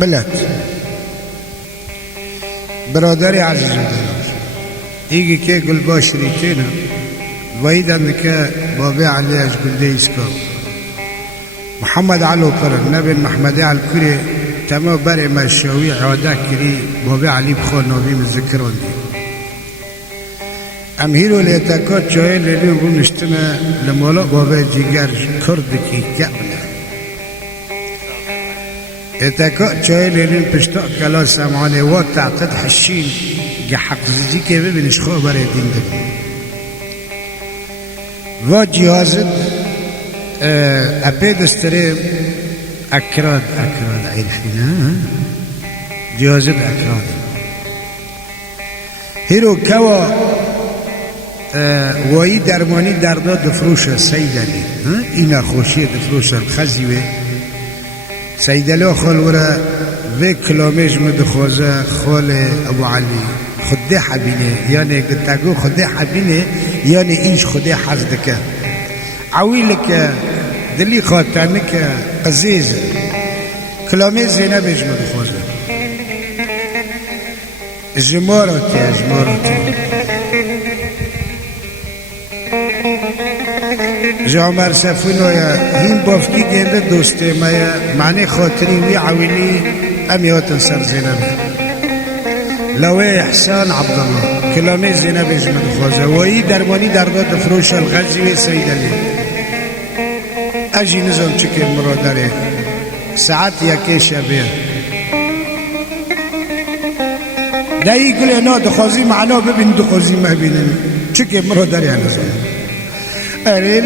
بلد برادری عزیز دلار ایگی که گل باشریتینا ویدن که بابی علی اش گلده ایسکا محمد علو قرن نبی محمدی علی کری تمام بری مشاوی عاده کری بابی علی بخواه نبی من ذکران دی ام هیرو لیتاکات چای لیلیم رو نشتنا لمالا بابی جیگر کرد کی کبنه لیتاکات چای لیلیم پشتا کلا سمعانی وات تعقد حشین جا حق زیجی که ببینش خواه برای دین دکن و جهازت أبي دستري أكراد عارفين جهاز أكراد هيرو كوا وای درمانی دردا دفروش سیدلی اینا خوشی دفروش الخزیوه سیدلی خال ورا و کلامش مدخوزه خال ابو علی خده حبینه یعنی گتاگو خده حبینه یعنی ایش خده حزدکه عویلک دلی خاطرنک قزیز کلامه زینبش مدخوزه جماراتی جامر سفونویا هین بافکی گنده دوسته مایا معنی خاطری وی عویلی امیات سر زینبه لوی احسان عبدالله کلامه زینبش مدخوزه وی درمانی درداد فروش الغزی سیدلی اجي نظام چکر مرادره ساعت یکی شبه دایی گل اینا دخوازی معنا ببین دخوازی مبینن چکر مرادره نظام اره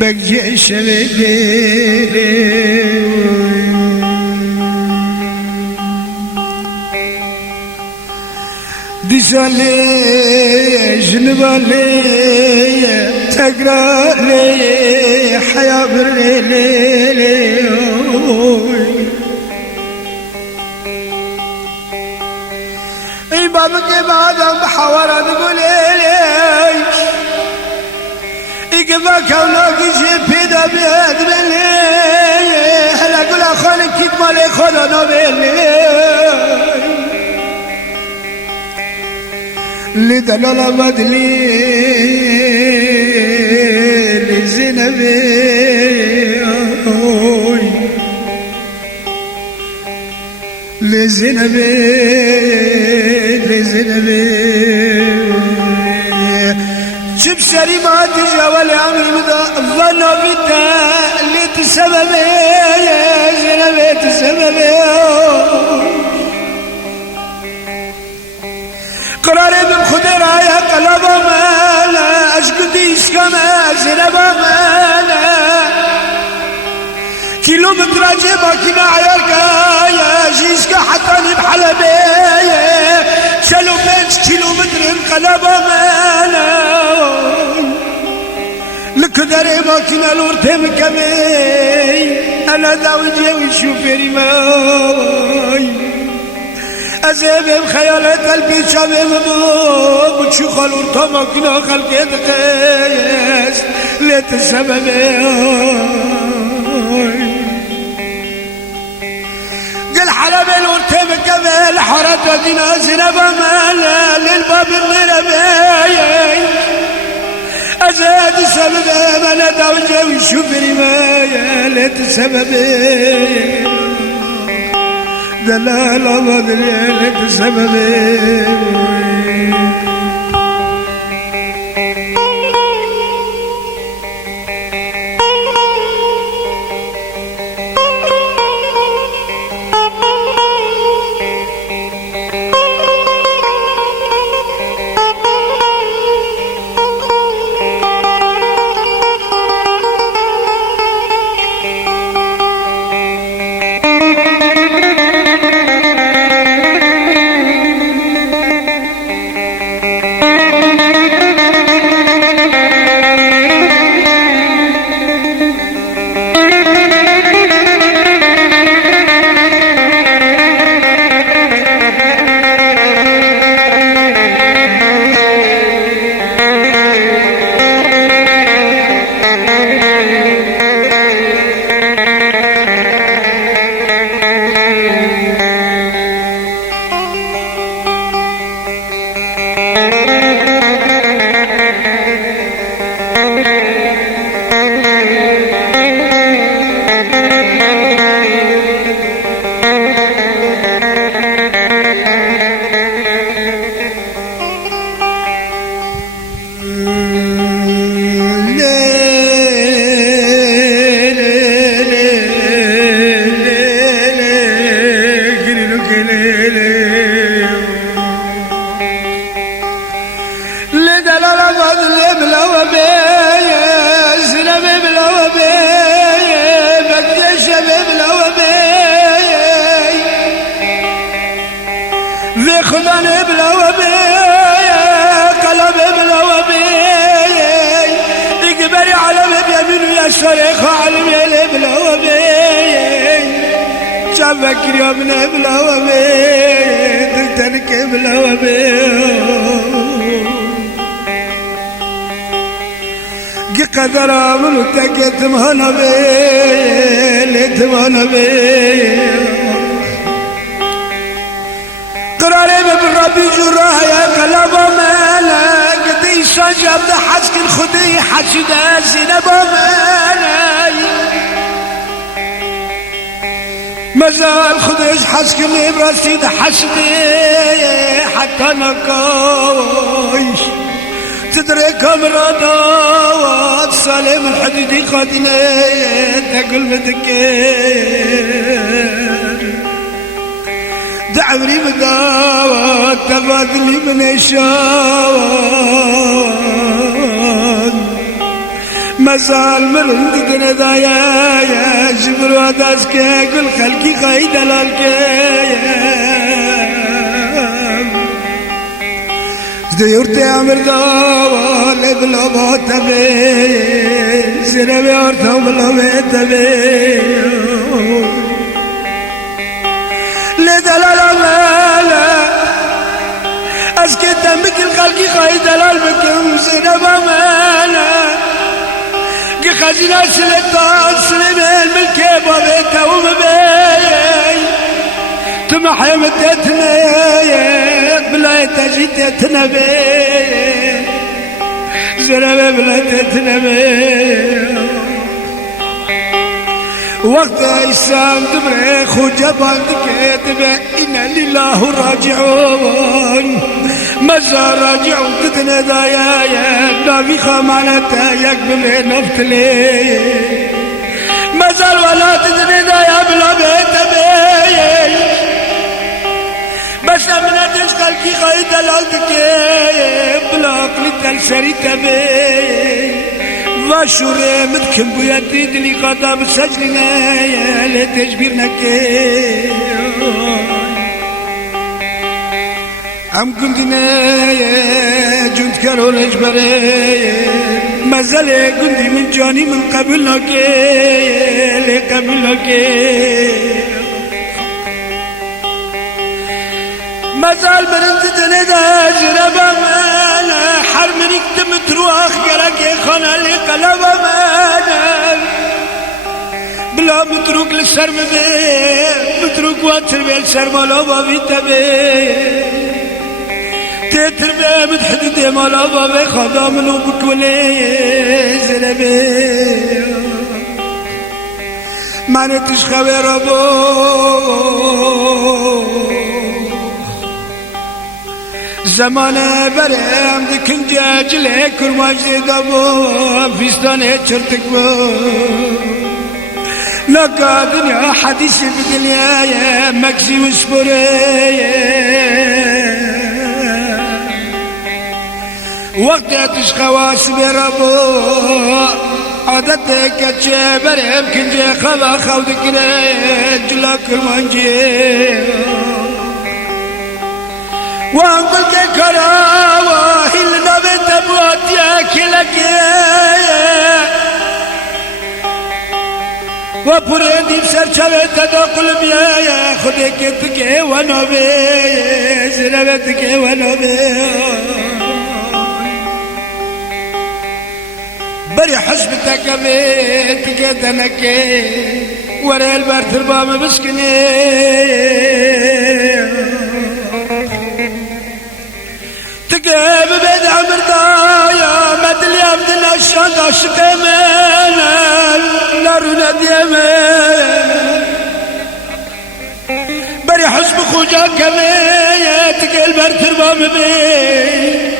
بگجه شبه دیسالی جنبالی تقرالی حیا برلی ای بابا که بعدم بحوارا نقولی ای که با کوناکی چه پیدا بیاد بلی هلا قولا خالی کید مالی خدا نبیلی لدلال بدلي لزينبي لزينبي شب سري ما تجاوز عمري مدى الظن بدا اللي تسببي زينبي تسببي قراري بخد رايا قلبا مالا اشقدي اسكما زنبا مالا كيلومتر جيبا كنا عيالكا يا جيسكا حتى بحلبي شلو بينش كيلومتر انقلبا مالا لكدري ما كنا لورتهم كمي انا داوي جيوي شوفيري ماي ازيب خيالات قلبي شبه مبوك وشو خلور طمكنا خلقي دقيس ليت السبب قل حلب الورتم قبل حرد دينا زنبا مالا للباب الغربي ازيد السبب من داوجه وشوفري مايا ليت السبب دلال بدري لك سببي كليلي لدلال فضل بلا وبي زنب بلا وبي بديش بلا وبي في خضان بلا وبي قلب بلا وبي اقبل على بيمين يا شريخ علم بلا وبي شافك يومنا بلا وبي تلتنك بلا وبي قدر من تكت مهنا بي لتمهنا بي قراري بالربي جراه يا قلب مالك دي شجب ده حسك الخدي حشد زينب مالك مازال خديش حسك اللي براسي ده حشدي حتى نقايش تدرك مرضى سالم الحديدي خدنا تقول مذكر دعمري مداوى تبادلي من الشان مازال مرندقنا ذايا جبر وداسكي قل خلقي خيد الالكي زيورتي عمر داوى بلا بوت بي زينبي ورثو بلا بيت بي لدلال مالا اسكت دمك الخلقي خاي دلال بكم زينب مالا قي خزينة سلطان سليمان ملكي بابيتا ومبي تمحي مدتنا بلا تجيتنا بي زنب بلا تتنبي وقت إسام دبريخ وجبان دكتب إنا لله راجعون مزار راجعون تتنا دايا نافي خمانتا يقبل نفتلي مزار ولا تتنا دايا بلا بيت بي بس أمنا تشغل كي خايد الالدك بلا قلت السريت بي وشوري مدكم بياتي دلي قادا بسجلنا لتجبيرنا كي أم قندنا جند كارول اجبري مازال قندي من جاني من قبلنا كي لقبلنا كي مازال برمتدني دا جربا مالا حرمنك تمتروخ قرق خانا اللي قلبا مالا بلا متروك للسرم بي متروك واتر بي السرم لابا في تبي تتر بي متحدد مالابا بي خدا منو بكولي زنبي ماني تشخوي ربو زمان برم دکن جاجله کرماج دابو فستانه چرتک بو لقا دنیا حدیث بدنیا مکسی وسپره وقتش خواس برابو عادت کچه برم کنجه خوا خود کنه جلا کرمانجی وانقل کے کراوا ہلنا بے تبواتیا کھلکے وپورے دل سر چھوے تدو قلبیا خودے کے تکے ونو بے زنبے تکے ونو بے بری حسب تکبے تکے تنکے ورے البار تربا میں بسکنے تقيب بيد عمر دايا مدل يمدل الشاد عشق مالا نارنا ديما بري حسب خوجا كمية تقيل برتر بامبي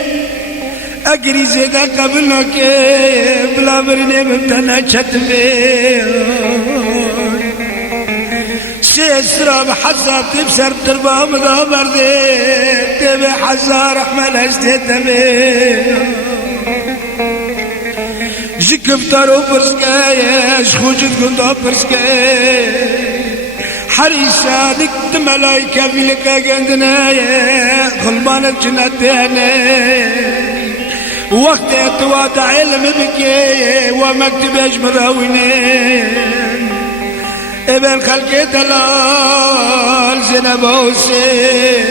أقري زيدا قبلنا كيب لا برني ممتنا شتبي اسراب حساب تبسر تربا مدامر دي تبي حزار احمل اشتتبي جكفتارو برسكايش خوجت كندا برسكاي حريصة دكت ملايكة في لكا قندنايا خلبان الجنة وقت اتوادع علم بكي ومكتب اجمراويني ابن خلق دلال زنب وسي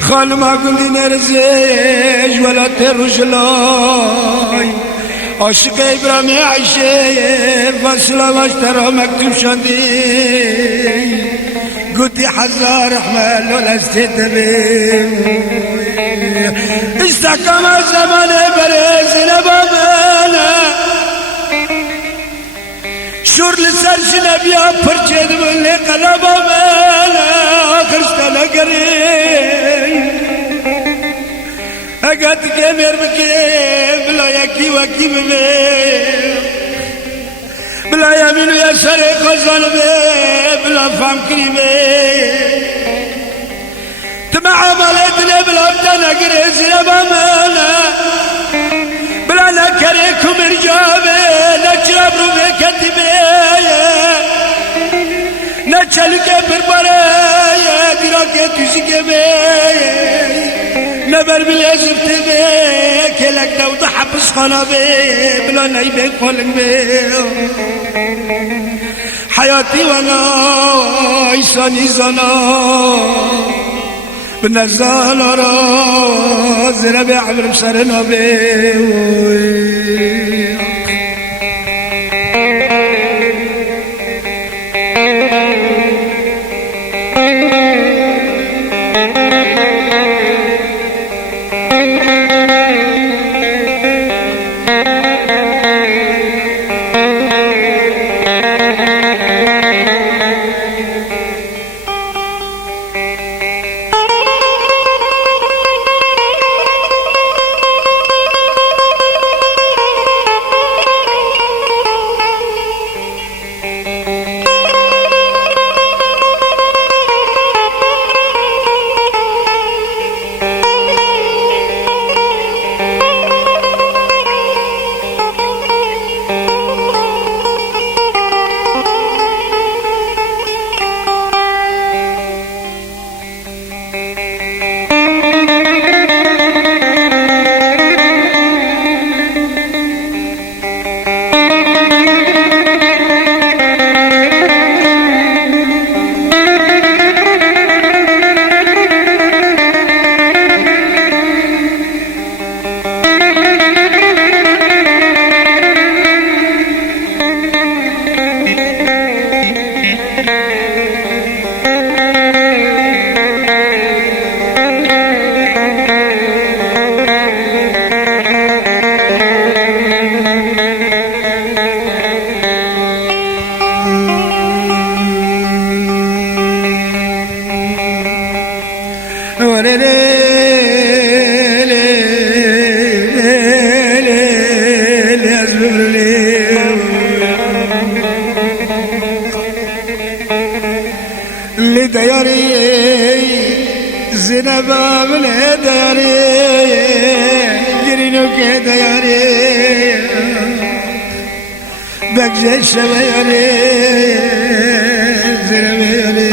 خال ما قلت نرزيج ولا ترجلاي عشق ابراهيم عشير فصلا مشترى مكتوب شندي قلت حزار احمل ولا استدبي استحكم الزمان بريز لبابنا شور لسر شنبيا پرچد من قلبا مالا خرشتنا قرين اگت کمر بکی بلا یکی وکی ببی بلا یمین و یسر خزان بی بلا فهم کری بی تمع عمالتنا بلا بدنا قريز لبامانا بلا نكريكم رجابي نجابرو بكتبي نجلك بربرايا دراكي تشكبي نبر باليزب تبي كلك دو حبس خنابي بلا نايبك فولن بي حياتي وانا إيساني زنا بالنزال راز ربي عمر بسرنا بي زنبا من دياري جرينو كدياري بكجي شبياري زنبياري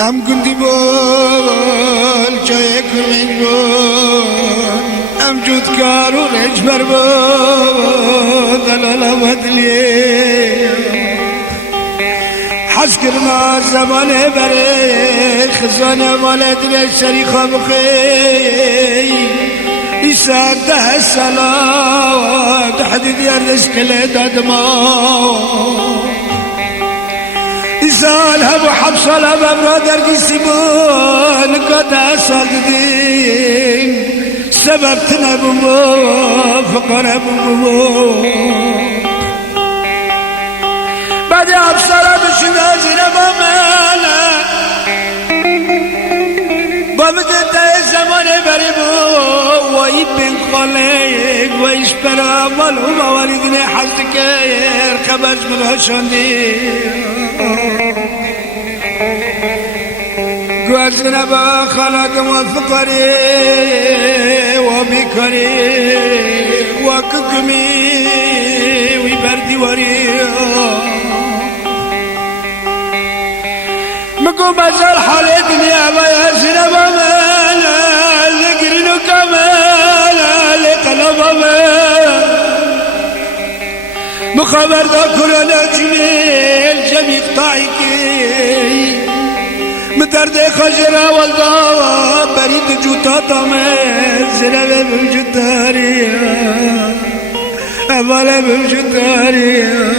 ام كنتي بول جايك من بول ام جود كارو رجبر بول دلالا ودلي حسكر ما زمان بري خزانة مالدنا شريخة بخي إسان ده السلام تحديد يا رزق لدماء إسان هبو حبصة لبرادر قسمون قد أصل دين سبب تنبو فقر أبو بعد أبصر بشنا زنبا مالا بابد انت زمان بريبو ويبن خليك ويش برا مالوما والدني حزكير خبز ملهشاندي قوزنا بخلق وفقري وبكري وككمي ويبردي وريا مقوم ازال حالي دنيا وياسنا بمالا لقرنو كمالا لقلب بمالا مخبر دا كورونا جميل جميع طايكي مدرد خجرة والدوا بريد جوتا طمي زلبة بالجدارية أبالة بالجدارية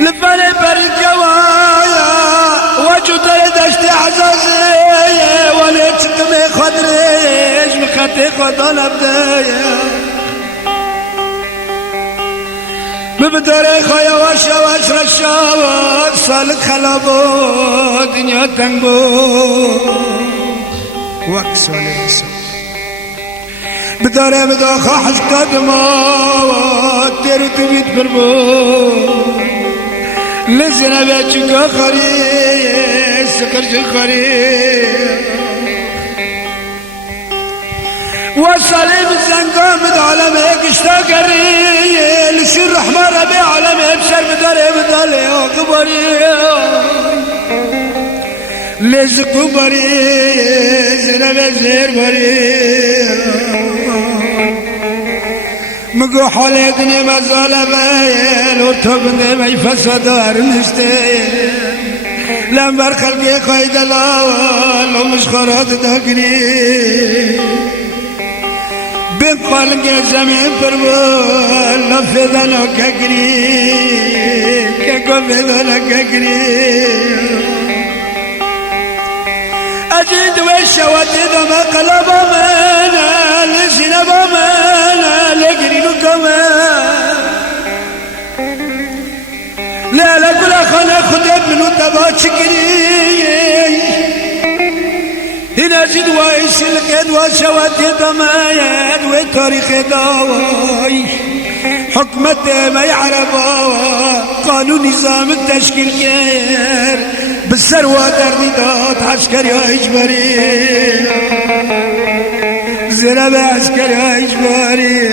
لفاني بريد جوايا وجود لدشت عزازية وليت تمي خدريش مخطي خدانا بدايا ببداري خايا واشا واش رشاوات سالك خلابو دنيا تنبو وكسولي بسو بداري بداخا حشكا دماوات تيرو تبيت بربو لزنا بيتشكا خريس سكرج خريس وصلي بالزنقام بعلمك اشتاقري لسر حمار بعلمك بشر بداري بدالي وقبري لزق بري زنب زير بري مقو حالتني مزال بيل وطبني مي فسدار نشتين لمبر خلقي قيد الاول ومش خرات دقني بين قلقي زمين فربول لفظنا كقري كقفظنا كقري أجد وشوات إذا ما قلب مانا لسنب مانا لقري كمان لا لا قل أخنا خدب منو تبا شكري هنا زد وايش القد وشوات ضمايد وتاريخ دواي حكمته ما يعرفها قانون نظام التشكيل كير بالثروة ترديدات عسكري إجباري زرابة عسكري إجباري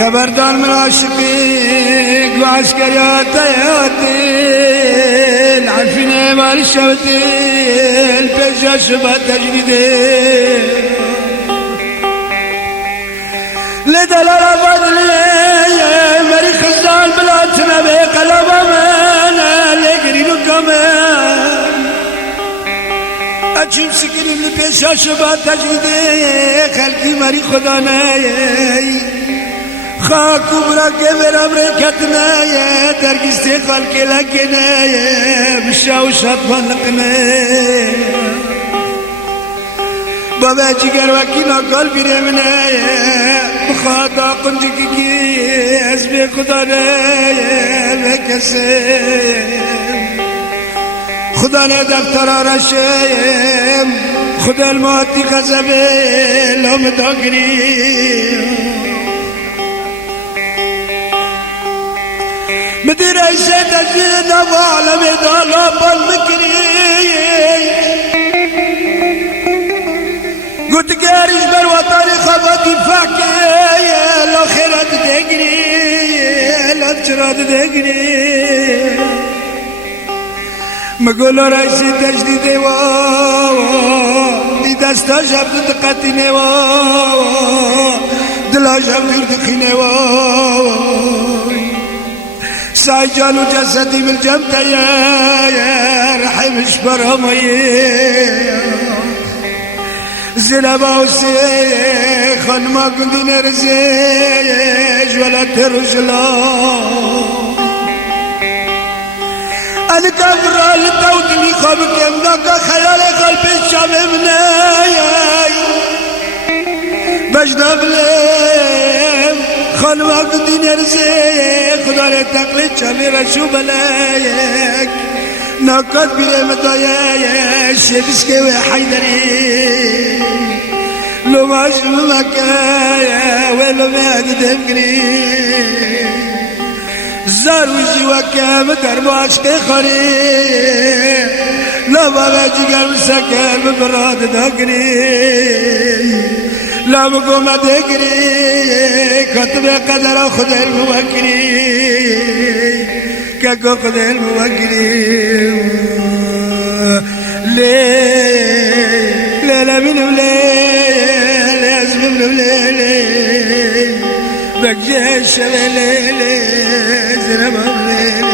خبردار من عاشقيك وعسكريات ياتين عارفين مال الشوتين بيجا شبه تجديدين لدلال فضلي مري خزان بلاتنا بقلب مانا لقرينو كمان أجيب سكري من بيجا شبه تجديدين خلقي مري خداناي خاك براك برا بركتنا درقستي خلق لكنا مشاوشات فلقنا بابا جيگر وكينا قلبي رمنا بخاطا قنجكي اسبي خدانا بكسي خدانا دفتر رشيم خدا الموتي خزبي لهم داقري مدير عيسى تجينا وعلى مدالا بالمكري قلت قارش بالوطن خبطي فاكي الاخرة تدقري الانشرة تدقري مقولوا رئيسي تجديدي واوا دي دستا جابت تقاتيني واوا دلا جابت تدخيني واوا سايجان جسدي بالجمتة يا رحم شبرهم زلبا وسيخ ما كنت نرزيج ولا ترجلا أنا كبر التوت اللي خبك يمدك خيالي قلبي الشاممنا بجنا بليم خلوا قدي نرزي خدا لتقليد شامي رشو بلايك نقد بلا مضايا شبسكي وحيدري لو ما مكايا ولو ما تدمري زار وجي وكا مدر ماشتي خري لا بابا جيغل سكر ببراد دقري لا بقوم دقري كتب قدر خذ الموكري كاكو خذ الموكري ليه لا من ليه لازم من ليه بقجيش ليه زرب ليه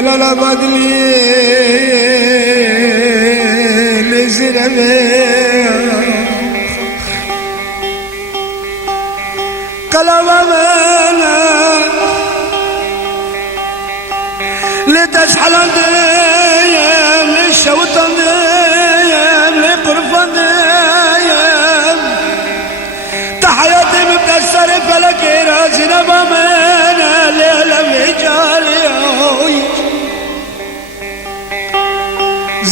دلال بدلي لزرمي قلب منا لتشحل ديم للشوطن ديم لقرفن ديم تحياتي مبتسر فلك راسنا بمنا ليلة بجالي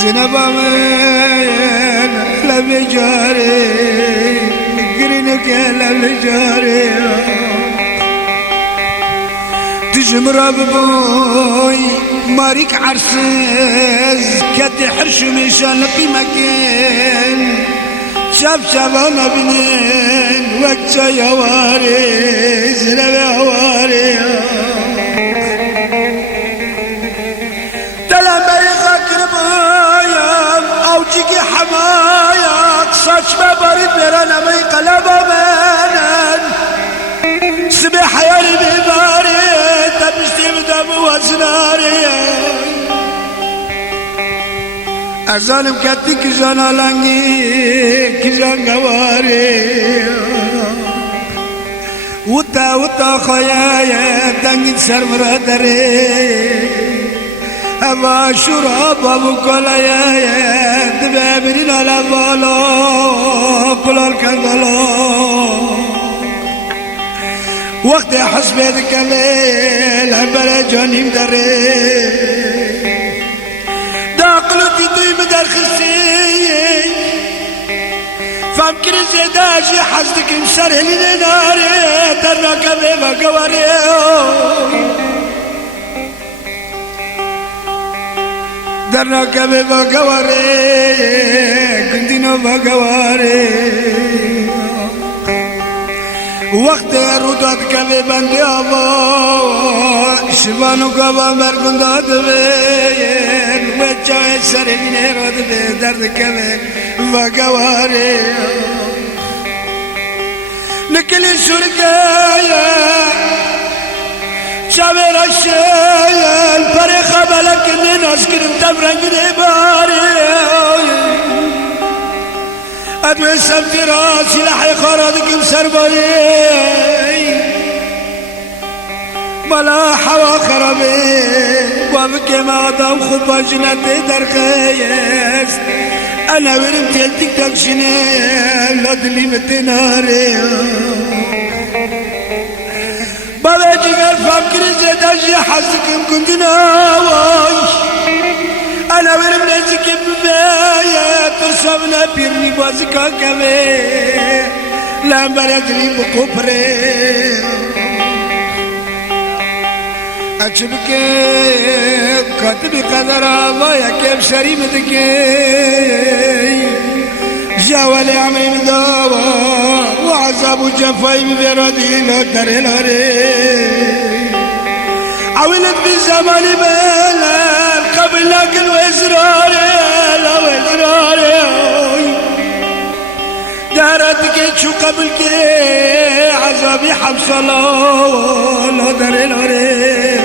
زنبا من لم جاري قرنك لم جاري تجمر ببوي ماريك عرسز كد حرش مشان قيمكين شاف شابانا بنين وقت يواري زنبا يواري جيكي حماياك صاش ما بريد برانا مي قلبا منان سبح يا ربي بارد تبشتي بدم وزناري أزالم كتي كجانا لانجي كجان قواري وطا خيايا دنجي سر مرادري أبا شراب أبو كلايا دبابرين على بالو كل الكذلو وقت حسبت كليل عبر جاني مدري داقلتي دوي مدر خسي فمكن زيداجي حسدك مسره من ناري درناك بيبا قواري درناك بقواري كنتينو بقواري وقت رودات کبه بندی آوا شبانو کبا مرگنداد بین و چای سرینه راد به درد کبه و گواره نکلی سرگایا شبه رشن پر خبلک ناز کرن تبرنگ ده باری ادوی سبزی را سلاحی خاراد کن سربایی ملا حوا خرابه وابك ما ضاو خطبة جناتي درخيس انا ورم تلتك تكشني لدلي متناري بابا جيغال فاكر زداجي حسكم كنت ناوي انا ورم نزك ببايا تصابنا بيرني بازكا كمي لا مرجلي بكفري أشبكي كاتبي قدر الله يا كيف شريمتك جاولي عمي مداوى وعذاب جفاي ببرادي لا تريلاري عولت بزماني بلال قبل لكن وإزراري لا وإزراري دارتك شو قبل كي عذابي حبس الله لا تريلاري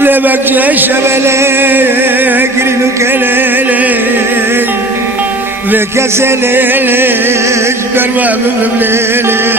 لبك جيش بلي قرينو كليلي بكسليلي جبر ما ببليلي